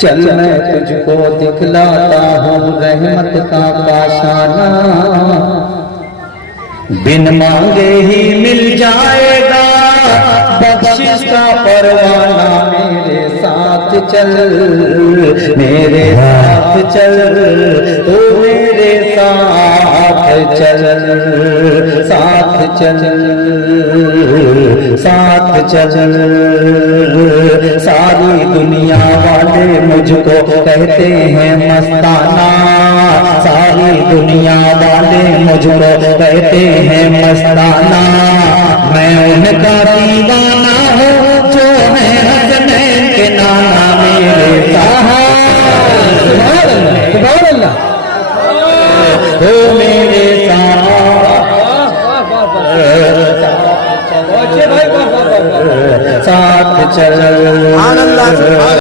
चल मैं तुझको दिखलाता हूँ रहमत का पाशाना, बिन मांगे ही मिल जाएगा बख्शिश का परवाना। मेरे साथ चल, मेरे साथ चल, तू मेरे साथ चल, साथ चल, साथ चल। सारी दुनिया वाले मुझको कहते हैं मस्ताना, सारी दुनिया वाले मुझको कहते हैं मस्ताना। मैं उनका दीवाना हूँ जो है